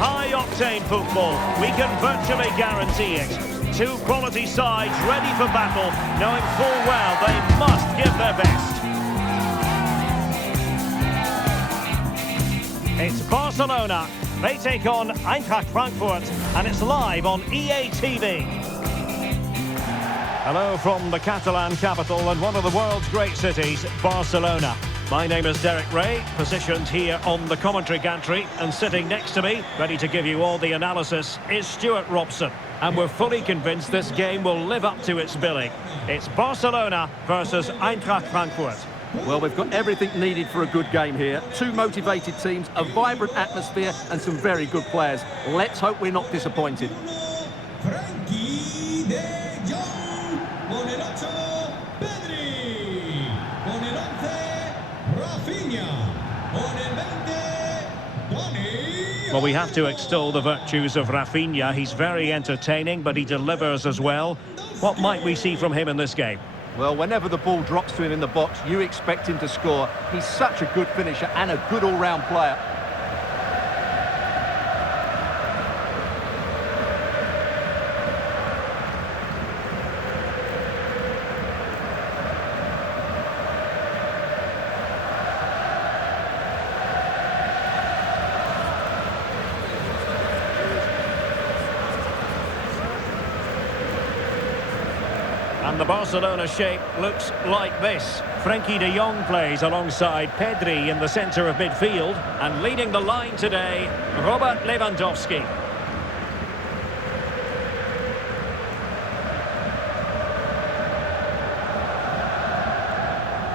High-octane football, we can virtually guarantee it. Two quality sides ready for battle, knowing full well they must give their best. It's Barcelona. They take on Eintracht Frankfurt, and it's live on EA TV. Hello from the Catalan capital and one of the world's great cities, Barcelona. My name is Derek Ray, positioned here on the commentary gantry, and sitting next to me, ready to give you all the analysis, is Stuart Robson. And we're fully convinced this game will live up to its billing. It's Barcelona versus Eintracht Frankfurt. Well, we've got everything needed for a good game here. Two motivated teams, a vibrant atmosphere and some very good players. Let's hope we're not disappointed. Well, we have to extol the virtues of Rafinha. He's very entertaining, but he delivers as well. What might we see from him in this game? Well, whenever the ball drops to him in the box, you expect him to score. He's such a good finisher and a good all-round player. And the Barcelona shape looks like this. Frenkie de Jong plays alongside Pedri in the centre of midfield. And leading the line today, Robert Lewandowski.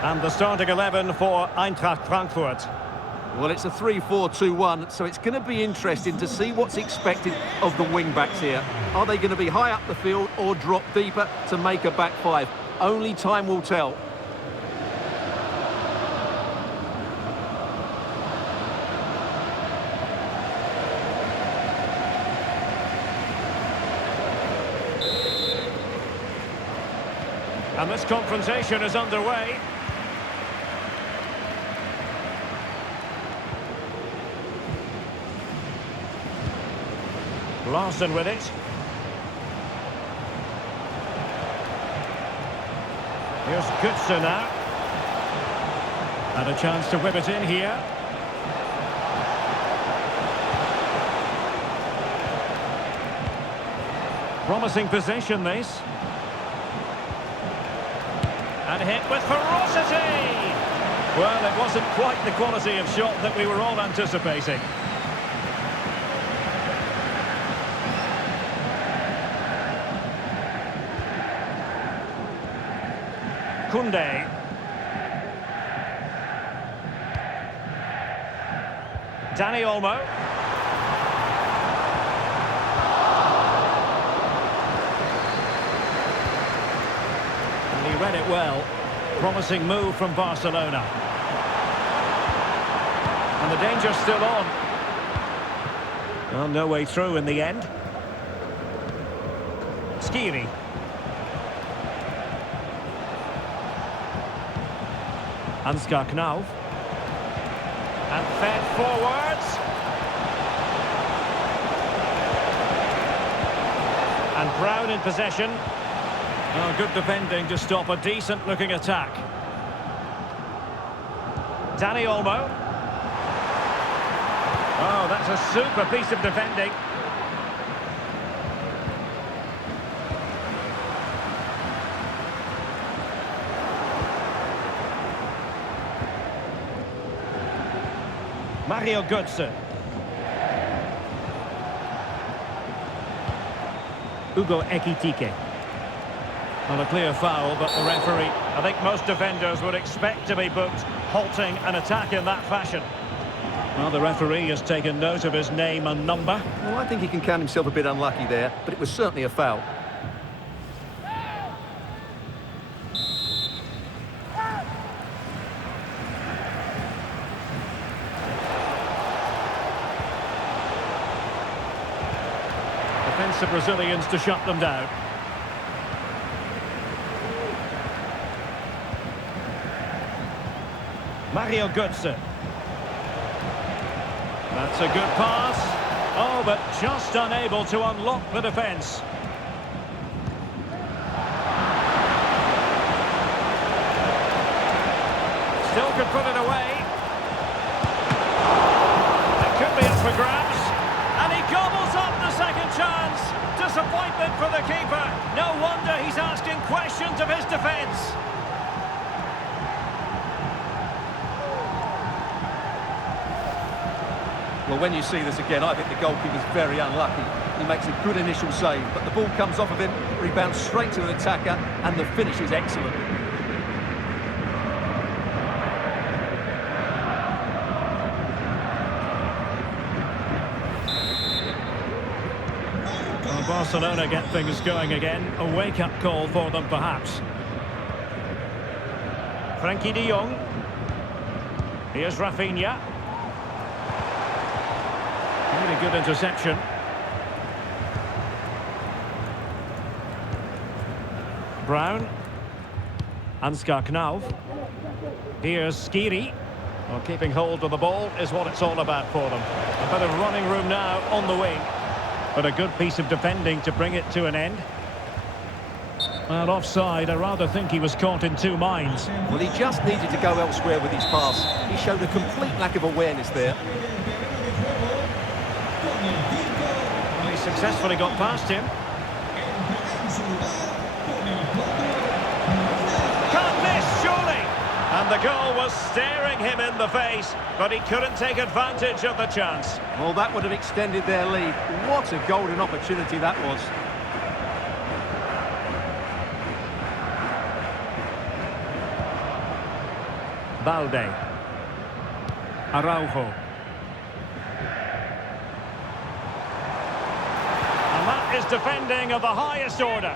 And the starting 11 for Eintracht Frankfurt. Well, it's a 3-4-2-1, so it's going to be interesting to see what's expected of the wing-backs here. Are they going to be high up the field or drop deeper to make a back five? Only time will tell. And this confrontation is underway. Larson with it. Here's Götze now. And a chance to whip it in here. Promising possession, this. And hit with ferocity! Well, it wasn't quite the quality of shot that we were all anticipating. Koundé. Dani Olmo. And he read it well. Promising move from Barcelona. And the danger's still on. Well, no way through in the end. Skiri. Ansgar Knauf. And fed forwards. And Brown in possession. Oh, good defending to stop a decent-looking attack. Dani Olmo. Oh, that's a super piece of defending. Mario Götze. Hugo Ekitike. Not a clear foul, but the referee... I think most defenders would expect to be booked, halting an attack in that fashion. Well, the referee has taken note of his name and number. Well, I think he can count himself a bit unlucky there, but it was certainly a foul. Defensive Brazilians to shut them down. Mario Götze. That's a good pass. Oh, but just unable to unlock the defence. Still could put it away. It could be up for grabs. And he gobbles up the second chance. Disappointment for the keeper. No wonder he's asking questions of his defence. Well, when you see this again, I think the goalkeeper's very unlucky. He makes a good initial save, but the ball comes off of him, rebounds straight to an attacker, and the finish is excellent. Well, Barcelona get things going again. A wake-up call for them, perhaps. Frankie de Jong. Here's Rafinha. Really good interception. Brown. Ansgar Knauf. Here's Skiri. Well, keeping hold of the ball is what it's all about for them. A bit of running room now on the wing. But a good piece of defending to bring it to an end. Well, offside, I rather think he was caught in two minds. Well, he just needed to go elsewhere with his pass. He showed a complete lack of awareness there. Well, he successfully got past him. Can't miss, surely! And the goal was staring him in the face, but he couldn't take advantage of the chance. Well, that would have extended their lead. What a golden opportunity that was. Balde. Araujo. And that is defending of the highest order.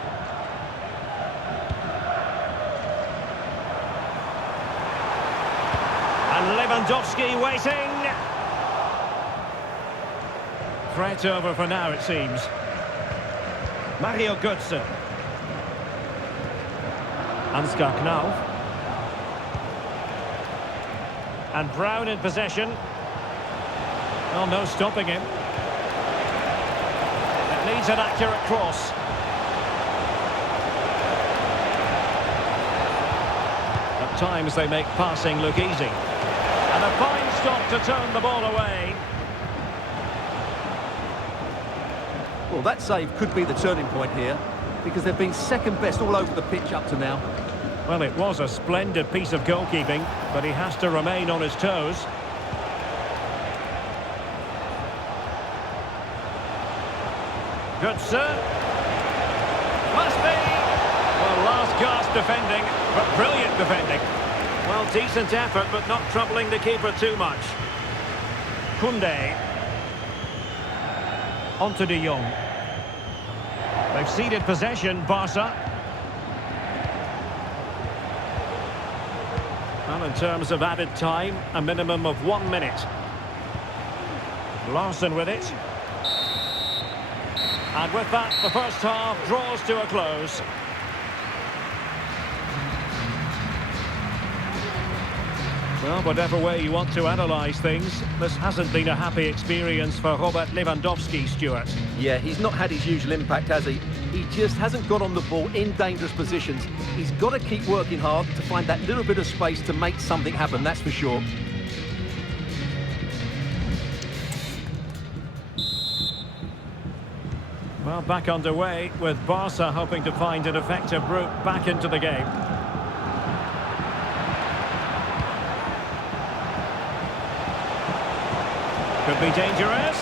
And Lewandowski waiting. Threat over for now, it seems. Mario Götze. Ansgar Knauf. And Brown in possession. Well, no stopping him. It needs an accurate cross. At times they make passing look easy. And a fine stop to turn the ball away. Well, that save could be the turning point here, because they've been second best all over the pitch up to now. Well, it was a splendid piece of goalkeeping, but he has to remain on his toes. Götze. Must be. Well, last gasp defending, but brilliant defending. Well, decent effort, but not troubling the keeper too much. Koundé. On to de Jong. They've ceded possession, Barca. Well, in terms of added time, a minimum of 1 minute. Larson with it. And with that, the first half draws to a close. Well, whatever way you want to analyse things, this hasn't been a happy experience for Robert Lewandowski, Stuart. Yeah, he's not had his usual impact, has he? He just hasn't got on the ball in dangerous positions. He's got to keep working hard to find that little bit of space to make something happen, that's for sure. Well, back underway with Barca hoping to find an effective route back into the game. Could be dangerous.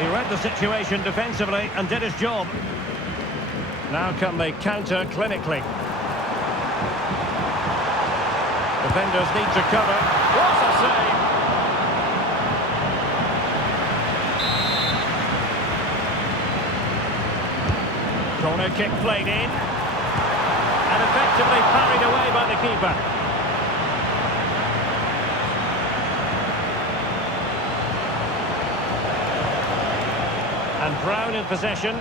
He read the situation defensively and did his job. Now can they counter clinically? Defenders need to cover. What a save! Corner kick played in. And effectively parried away by the keeper. And Brown in possession.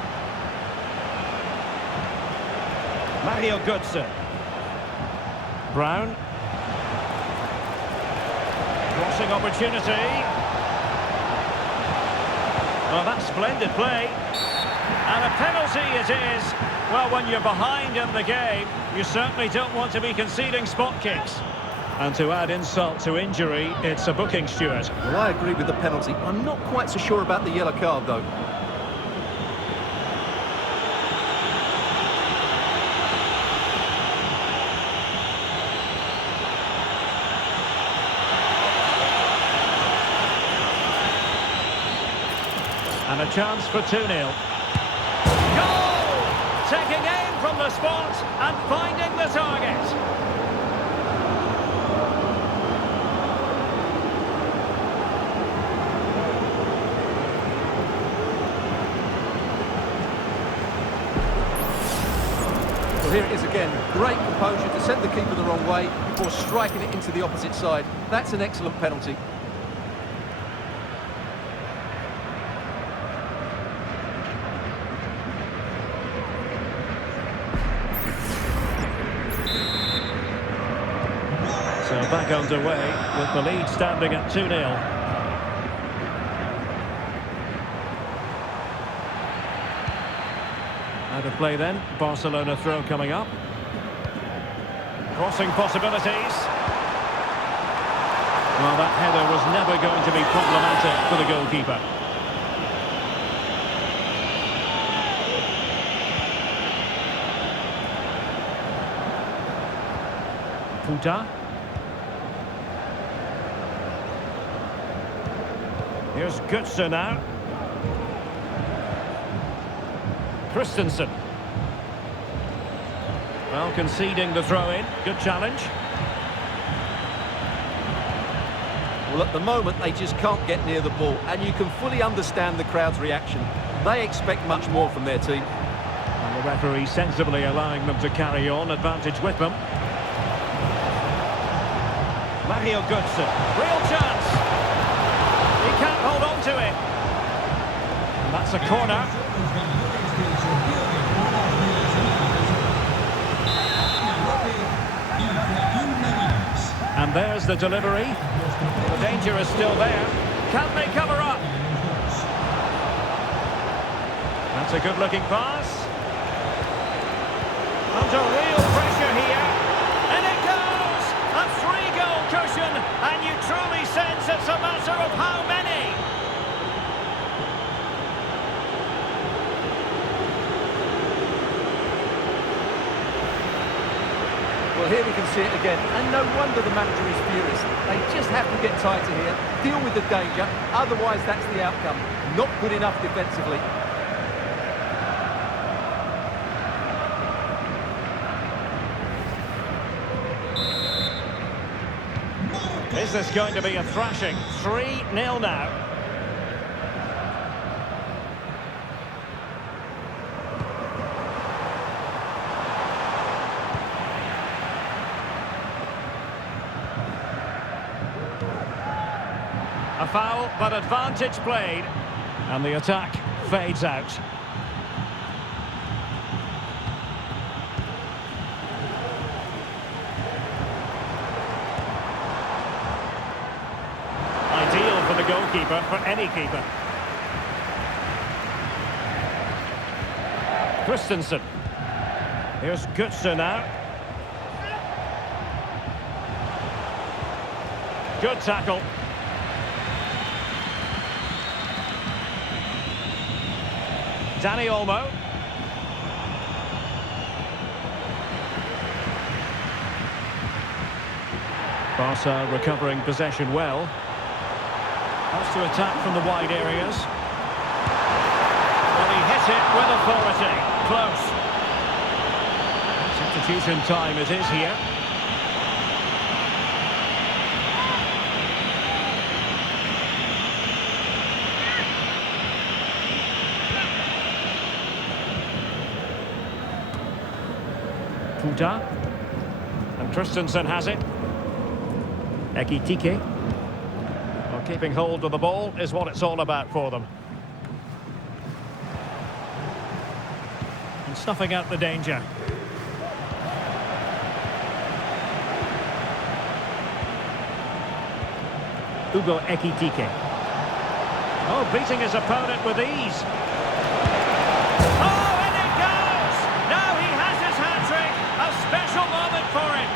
Mario Götze. Brown. Crossing opportunity. Well, that's splendid play. And a penalty it is. Well, when you're behind in the game, you certainly don't want to be conceding spot kicks. And to add insult to injury, it's a booking, Stuart. Well, I agree with the penalty. I'm not quite so sure about the yellow card, though. And a chance for 2-0. Goal! Taking aim from the spot and finding the target. Well, here it is again. Great composure to send the keeper the wrong way before striking it into the opposite side. That's an excellent penalty. So back underway with the lead standing at 2-0. Out of play then, Barcelona throw coming up. Crossing possibilities. Well, that header was never going to be problematic for the goalkeeper. Puta. Here's Götze now. Christensen. Well, conceding the throw-in. Good challenge. Well, at the moment, they just can't get near the ball, and you can fully understand the crowd's reaction. They expect much more from their team. And the referee sensibly allowing them to carry on, advantage with them. Mario Götze. Real chance. He can't hold on to it. And that's a corner. And there's the delivery. The danger is still there. Can they cover up? That's a good-looking pass. Under real pressure here. And it goes! A 3-goal cushion, and you truly sense it's a matter of how many. Well, here we can see it again, and no wonder the manager is furious. They just have to get tighter here, deal with the danger, otherwise that's the outcome. Not good enough defensively. Is this going to be a thrashing? 3-0 now. A foul, but advantage played. And the attack fades out. Ideal for the goalkeeper, for any keeper. Christensen. Here's Götze now. Good tackle. Dani Olmo. Barca recovering possession well. Has to attack from the wide areas. Well, he hit it with authority. Close. Substitution time it is here. Puta. And Christensen has it. Ekitike. Well, keeping hold of the ball is what it's all about for them. And snuffing out the danger. Ekitike. Oh, beating his opponent with ease. Oh, and it goes! Now he has his hat-trick. A special moment for him.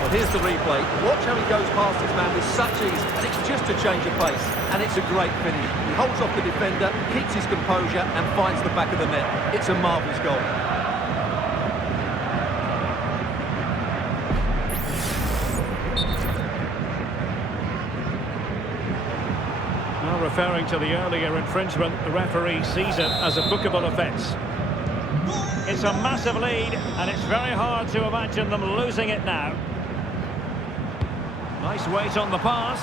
Well, here's the replay. Watch how he goes past his man with such ease, and it's just a change of pace. And it's a great finish. He holds off the defender, keeps his composure, and finds the back of the net. It's a marvellous goal. Now referring to the earlier infringement, the referee sees it as a bookable offence. It's a massive lead, and it's very hard to imagine them losing it now. Nice weight on the pass.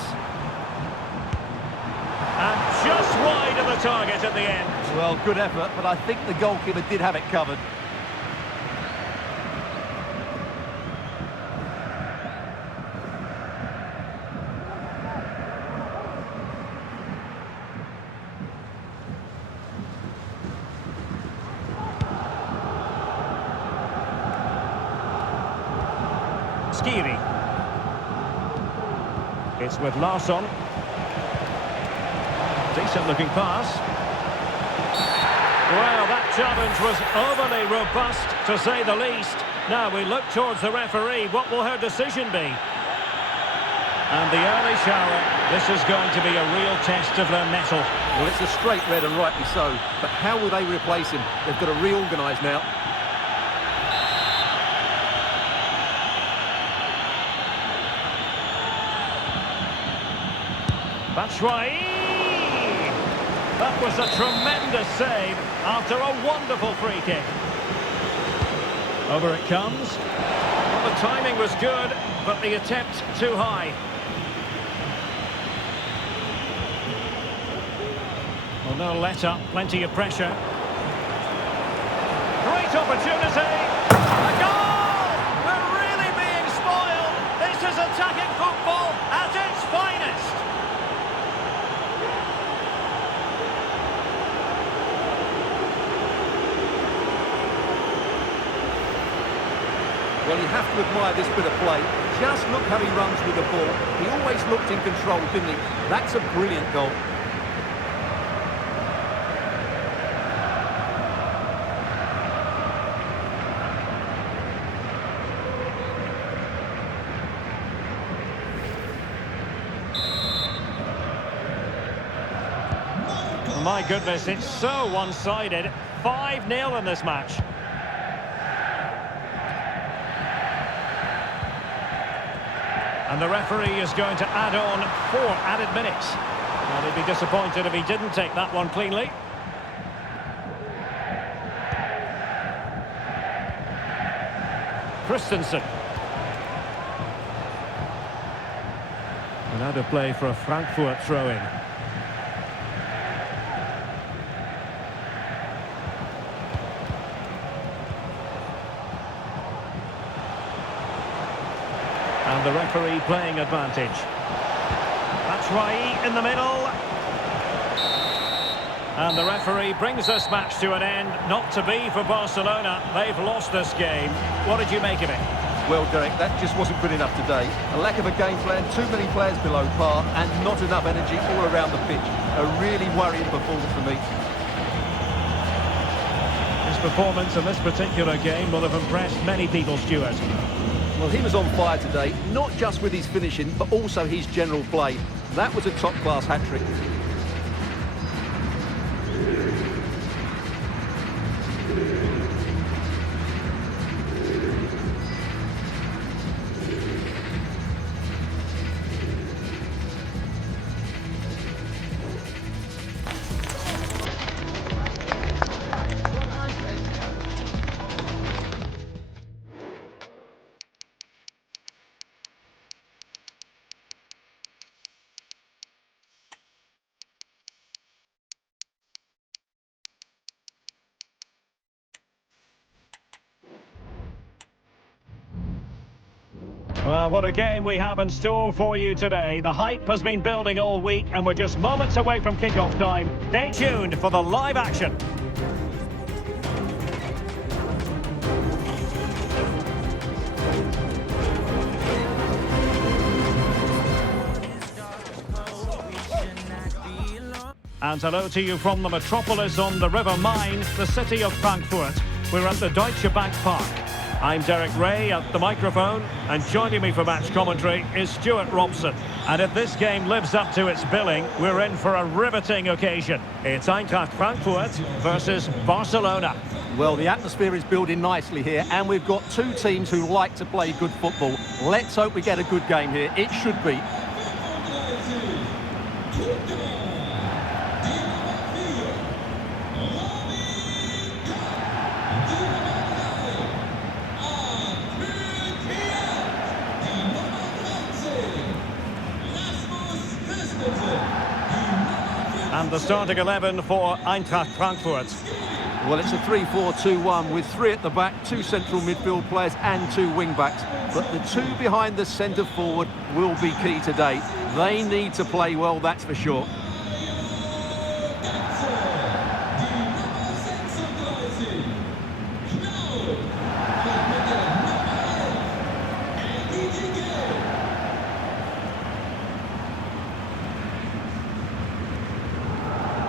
And just wide of the target at the end. Well, good effort, but I think the goalkeeper did have it covered. Skiri. It's with Larsson. Decent looking pass. Well, that challenge was overly robust, to say the least. Now we look towards the referee. What will her decision be? And the early shower. This is going to be a real test of their mettle. Well, it's a straight red, and rightly so. But how will they replace him? They've got to reorganise now. Batshuayi! That was a tremendous save after a wonderful free kick. Over it comes. Well, the timing was good, but the attempt too high. Well, no let up, plenty of pressure. Great opportunity. A goal! We're really being spoiled. This is attacking football at its finest. Well, you have to admire this bit of play. Just look how he runs with the ball. He always looked in control, didn't he? That's a brilliant goal. My goodness, it's so one-sided. 5-0 in this match. And the referee is going to add on 4 added minutes. Well, he'd be disappointed if he didn't take that one cleanly. Christensen. And out of play for a Frankfurt throw-in. And the referee playing advantage. Batshuayi in the middle. And the referee brings this match to an end. Not to be for Barcelona. They've lost this game. What did you make of it? Well, Derek, that just wasn't good enough today. A lack of a game plan, too many players below par, and not enough energy all around the pitch. A really worrying performance for me. His performance in this particular game will have impressed many people, Stuart. Well, he was on fire today, not just with his finishing, but also his general play. That was a top-class hat-trick. Well, what a game we have in store for you today. The hype has been building all week, and we're just moments away from kick-off time. Stay tuned for the live action. And hello to you from the metropolis on the River Main, the city of Frankfurt. We're at the Deutsche Bank Park. I'm Derek Ray at the microphone, and joining me for match commentary is Stuart Robson. And if this game lives up to its billing, we're in for a riveting occasion. It's Eintracht Frankfurt versus Barcelona. Well, the atmosphere is building nicely here, and we've got two teams who like to play good football. Let's hope we get a good game here. It should be. And the starting 11 for Eintracht Frankfurt. Well, it's a 3-4-2-1 with three at the back, two central midfield players and two wing-backs. But the two behind the centre-forward will be key today. They need to play well, that's for sure.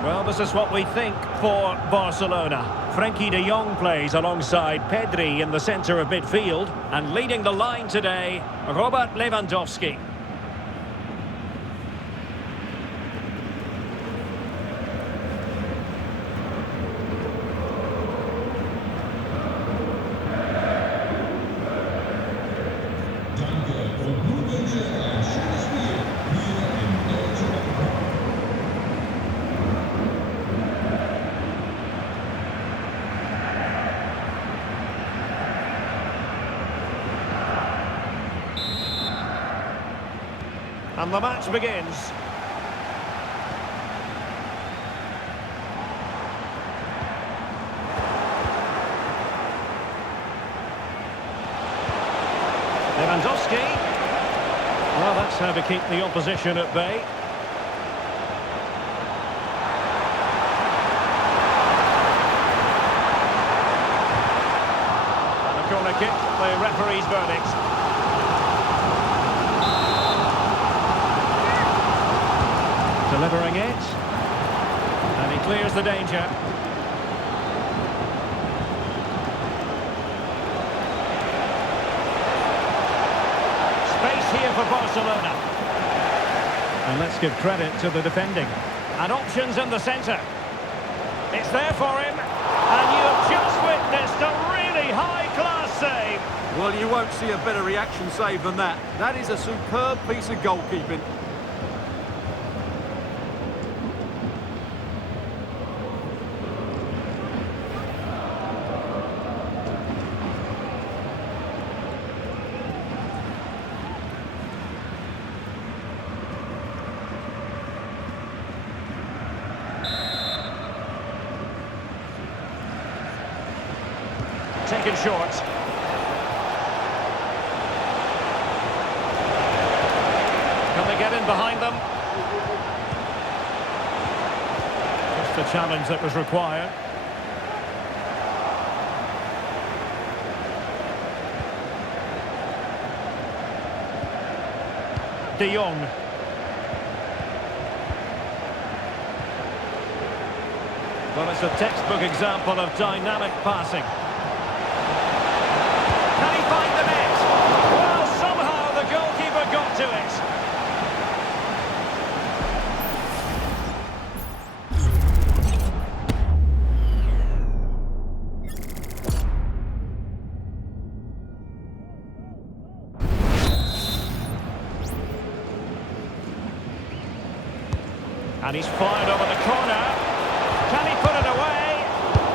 Well, this is what we think for Barcelona. Frenkie de Jong plays alongside Pedri in the centre of midfield. And leading the line today, Robert Lewandowski. And the match begins. Lewandowski. Well, that's how to keep the opposition at bay. And a corner kick, the referee's verdict. Delivering it, and he clears the danger. Space here for Barcelona. And let's give credit to the defending. And options in the centre. It's there for him, and you've just witnessed a really high-class save. Well, you won't see a better reaction save than that. That is a superb piece of goalkeeping. Taken short. Can they get in behind them? Just the challenge that was required. De Jong. Well, it's a textbook example of dynamic passing. Can he find the net? Well, somehow the goalkeeper got to it. And he's fired over the corner. Can he put it away?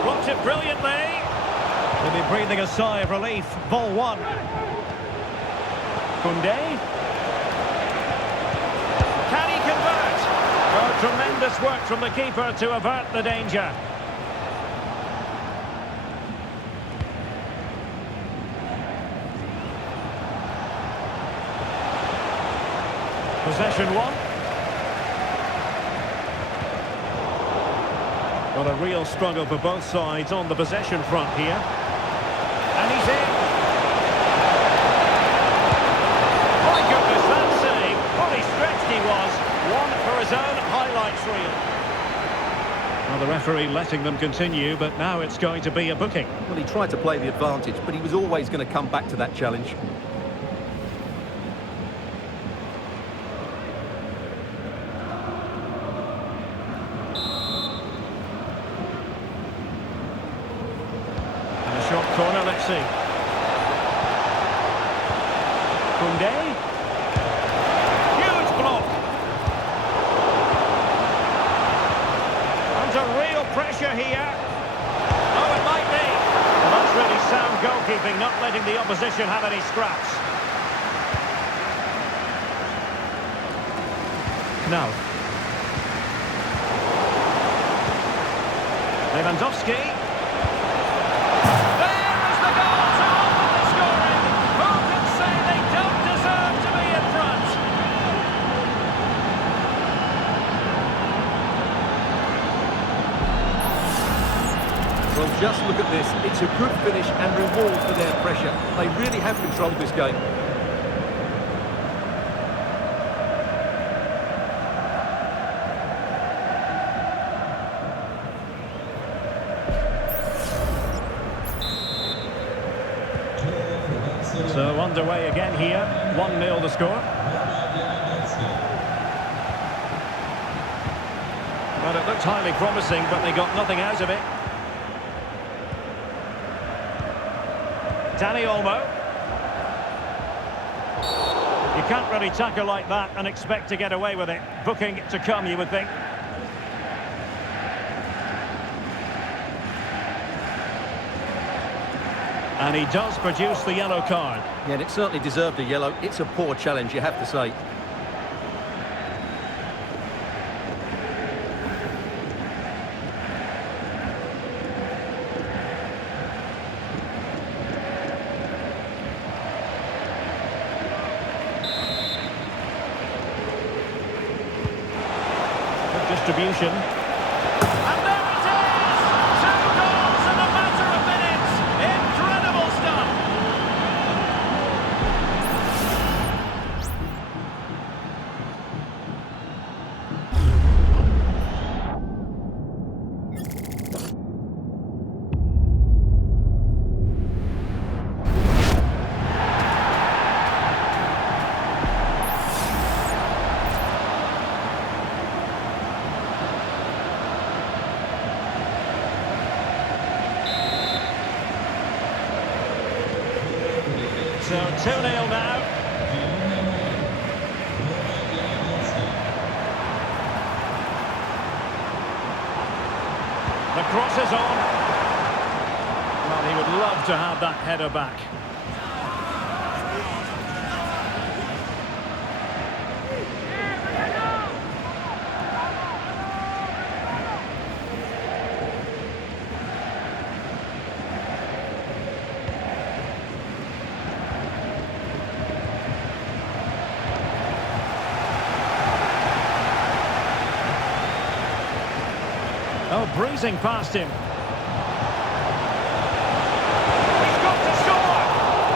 Blocked it brilliantly. He'll be breathing a sigh of relief. Ball one. Koundé. Can he convert? Oh, tremendous work from the keeper to avert the danger. Possession one. Well, a real struggle for both sides on the possession front here. And he's in. My goodness, that save. Fully stretched he was. One for his own highlights reel. Well, the referee letting them continue, but now it's going to be a booking. Well, he tried to play the advantage, but he was always going to come back to that challenge. And a short corner, let's see. Koundé. Huge block. Under real pressure here. Oh, it might be. Well, that's really sound goalkeeping, not letting the opposition have any scraps. Now. Lewandowski. Well, just look at this. It's a good finish and reward for their pressure. They really have controlled this game. So underway again here. 1-0 the score. Well, it looked highly promising, but they got nothing out of it. Danny Olmo. You can't really tackle like that and expect to get away with it. Booking to come, you would think. And he does produce the yellow card. Yeah, and it certainly deserved a yellow. It's a poor challenge, you have to say. Distribution. And there it is! 2 goals in a matter of minutes! Incredible stuff! So 2-0 now. The cross is on. Well, he would love to have that header back. Oh, breezing past him. He's got to score!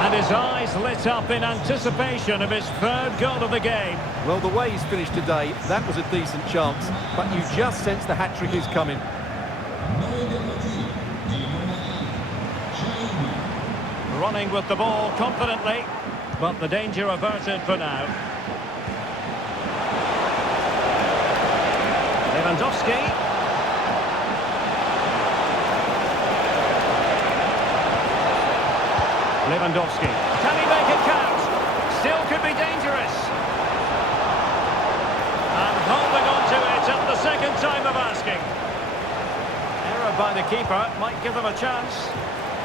And his eyes lit up in anticipation of his 3rd goal of the game. Well, the way he's finished today, that was a decent chance. But you just sense the hat-trick is coming. Running with the ball confidently, but the danger averted for now. Lewandowski. Lewandowski. Can he make it count? Still could be dangerous. And holding on to it at the 2nd time of asking. Error by the keeper might give them a chance.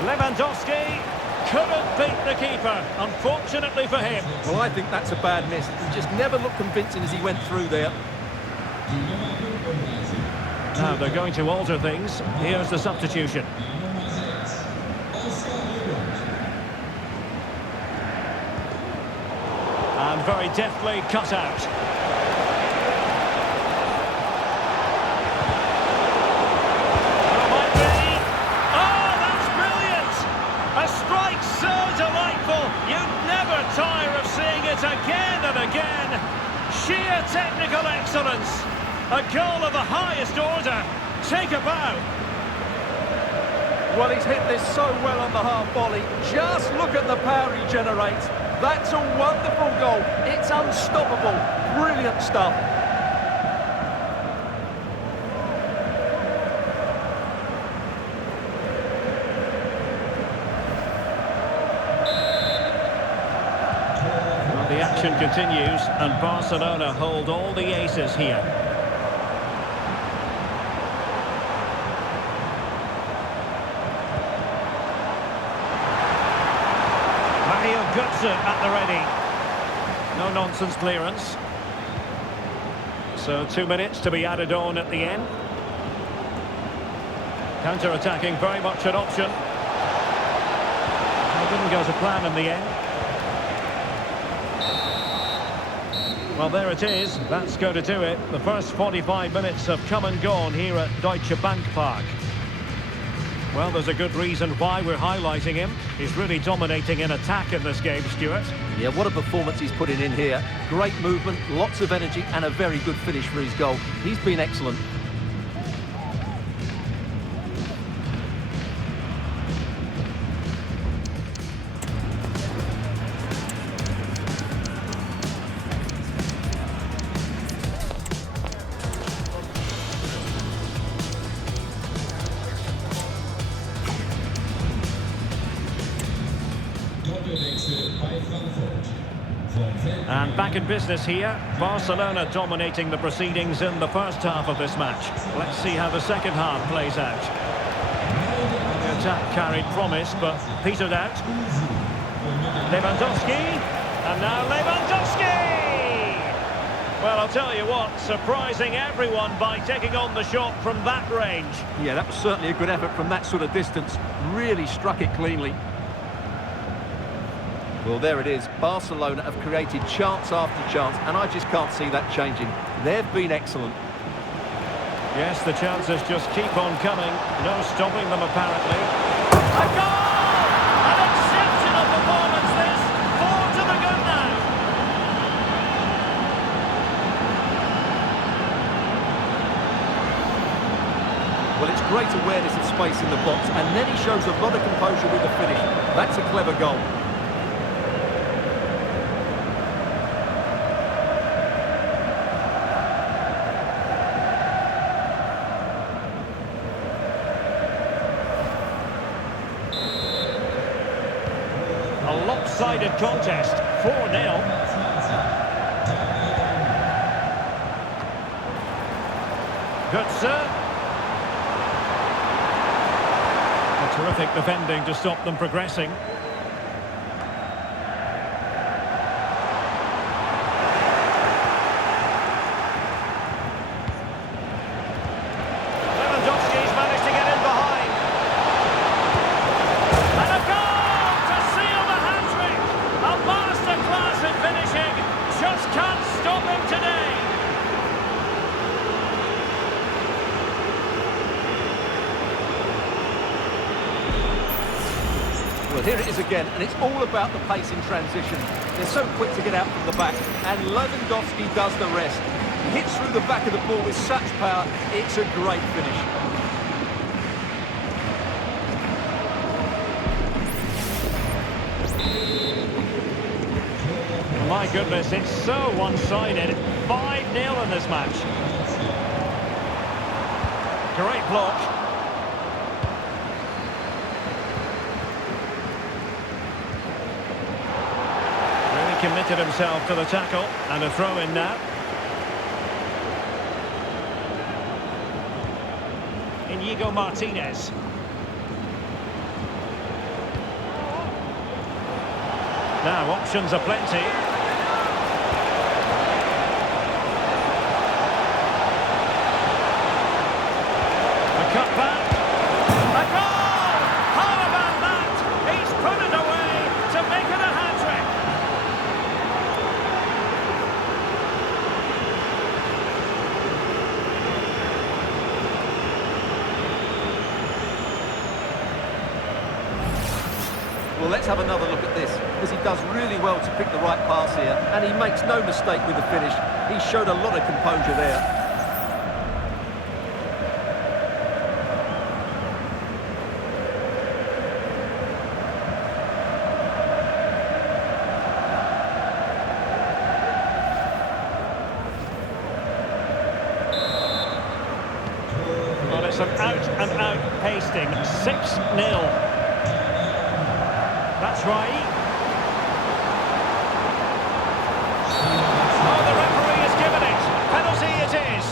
Lewandowski couldn't beat the keeper, unfortunately for him. Well, I think that's a bad miss. He just never looked convincing as he went through there. Now they're going to alter things. Here's the substitution. And very deftly cut out. It might be. Oh, that's brilliant! A strike so delightful, you'd never tire of seeing it again and again. Sheer technical excellence. A goal of the highest order. take a bow. Well, he's hit this so well on the half volley. Just look at the power he generates. That's a wonderful goal. It's unstoppable. Brilliant stuff. Well, the action continues, and Barcelona hold all the aces here. At the ready. No nonsense clearance. So 2 minutes to be added on at the end. Counter-attacking, very much an option. It didn't go to plan in the end. Well, there it is. That's going to do it. The first 45 minutes have come and gone here at Deutsche Bank Park. Well, there's a good reason why we're highlighting him. He's really dominating in attack in this game, Stuart. Yeah, what a performance he's putting in here. Great movement, lots of energy, and a very good finish for his goal. He's been excellent. And back in business here, Barcelona dominating the proceedings in the first half of this match. Let's see how the second half plays out. The attack carried promise, but petered out. Lewandowski, and now Lewandowski! Well, I'll tell you what, surprising everyone by taking on the shot from that range. Yeah, that was certainly a good effort from that sort of distance. Really struck it cleanly. Well, there it is. Barcelona have created chance after chance, and I just can't see that changing. They've been excellent. Yes, the chances just keep on coming. No stopping them, apparently. A goal! An exceptional performance, this. 4 to the good now. Well, it's great awareness of space in the box, and then he shows a lot of composure with the finish. That's a clever goal. A lopsided contest, 4-0. Good serve. A terrific defending to stop them progressing. Lewandowski's managed to get in behind. And a goal to seal the hat-trick. A masterclass in finishing. Just can't stop him today. Well, here it is again, and it's all about the pace in transition. They're so quick to get out from the back, and Lewandowski does the rest. He hits through the back of the ball with such power. It's a great finish. My goodness, it's so one-sided. 5-0 in this match. Great block. Really committed himself to the tackle, and a throw-in now. Inigo Martinez. Now, options are plenty. A cut back. A goal! How about that? He's put it away to make it a hat-trick. Well, let's have another look at this, because he does really well to pick the right pass here, and he makes no mistake with the finish. He showed a lot of composure there. some out-and-out pasting. 6-0. That's right. Oh, the referee has given it. Penalty it is.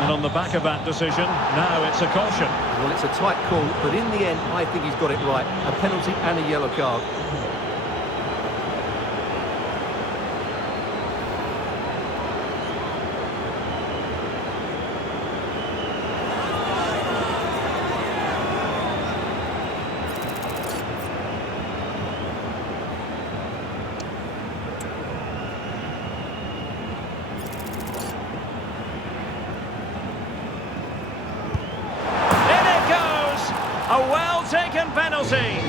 And on the back of that decision, now it's a caution. Well, it's a tight call, but in the end, I think he's got it right. A penalty and a yellow card. A well-taken penalty.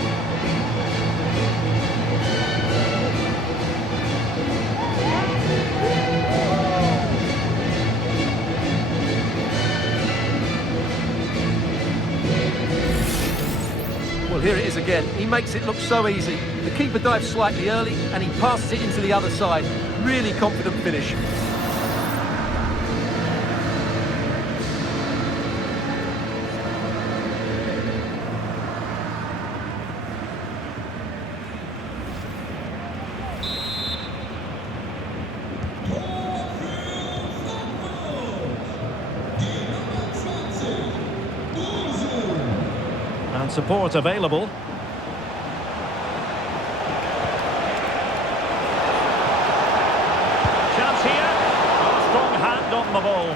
Well, here it is again. He makes it look so easy. The keeper dives slightly early and he passes it into the other side. Really confident finish. And support available. Chance here. A strong hand on the ball.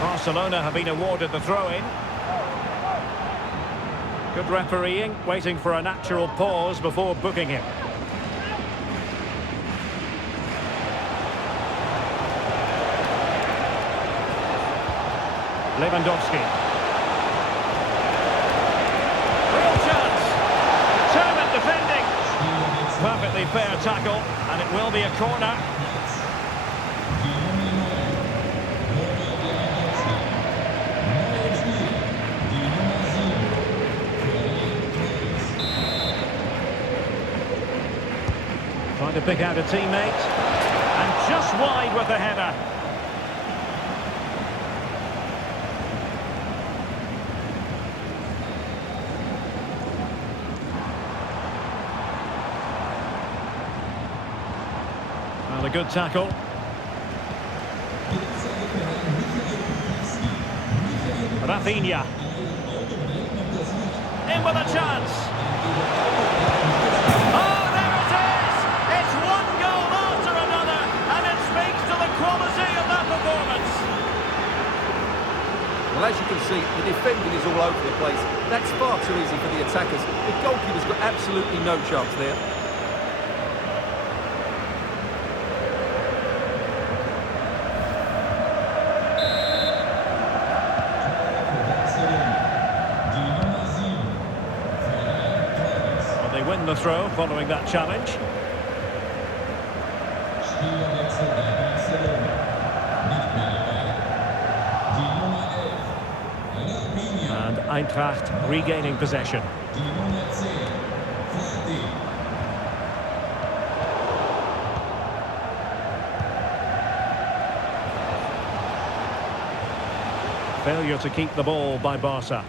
Barcelona have been awarded the throw-in. Good refereeing, waiting for a natural pause before booking him. Lewandowski. Real chance. Determined defending. Perfectly fair tackle, and it will be a corner. Trying to pick out a teammate, and just wide with the header. Well, a good tackle. Rafinha. In with a chance. Well, as you can see, the defending is all over the place. That's far too easy for the attackers. The goalkeeper's got absolutely no chance there. Well, they win the throw following that challenge. And Eintracht regaining possession. Failure to keep the ball by Barca.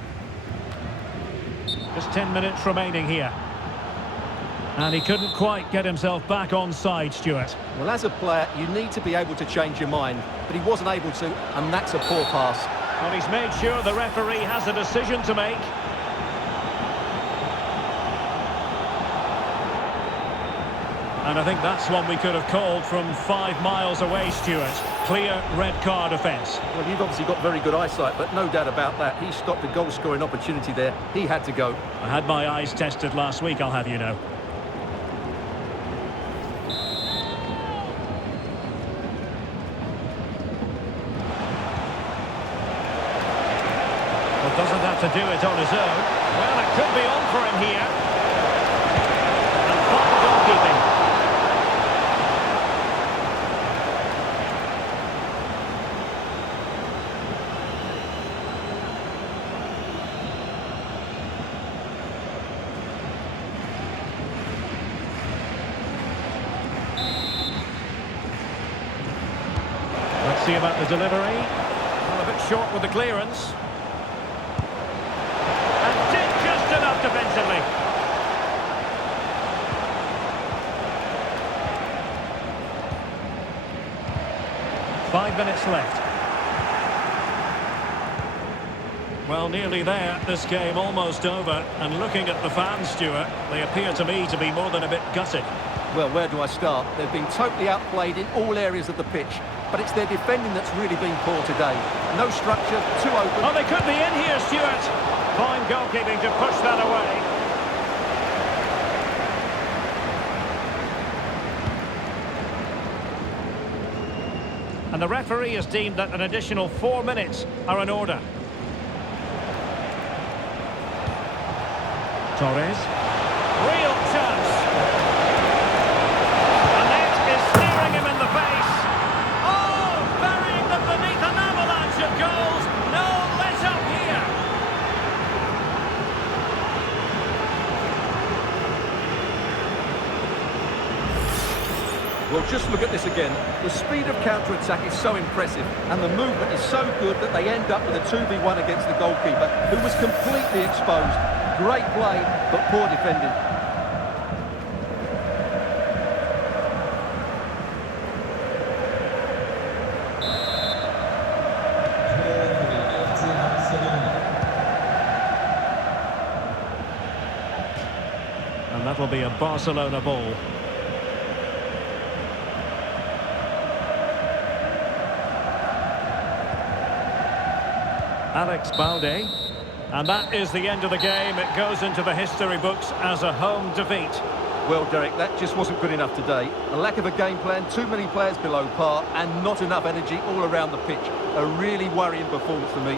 Just 10 minutes remaining here. And he couldn't quite get himself back on side, Stuart. Well, as a player, you need to be able to change your mind, but he wasn't able to, and that's a poor pass. Well, he's made sure the referee has a decision to make. And I think that's one we could have called from 5 miles away, Stuart. Clear red card offence. Well, you've obviously got very good eyesight, but no doubt about that. He stopped a goal-scoring opportunity there. He had to go. I had my eyes tested last week, I'll have you know. Well, doesn't have to do it on his own. Well, it could be on for him here. And fine goalkeeping. See about the delivery. Well, a bit short with the clearance. And did just enough defensively. Five minutes left. Well, nearly there. This game almost over. And looking at the fans, Stuart, they appear to me to be more than a bit gutted. Well, where do I start? They've been totally outplayed in all areas of the pitch. But it's their defending that's really been poor today. No structure, too open. Oh, they could be in here, Stuart. Fine goalkeeping to push that away. And the referee has deemed that an additional 4 minutes are in order. Torres. Real chance. And it is staring him in the face. Oh, burying them beneath an avalanche of goals. No let up here. Well, just look at this again. The speed of counter-attack is so impressive, and the movement is so good that they end up with a 2v1 against the goalkeeper, who was completely exposed. Great play, but poor defending. And that'll be a Barcelona ball. Alex Balde. And that is the end of the game. It goes into the history books as a home defeat. Well, Derek, that just wasn't good enough today. A lack of a game plan, too many players below par, and not enough energy all around the pitch. A really worrying performance for me.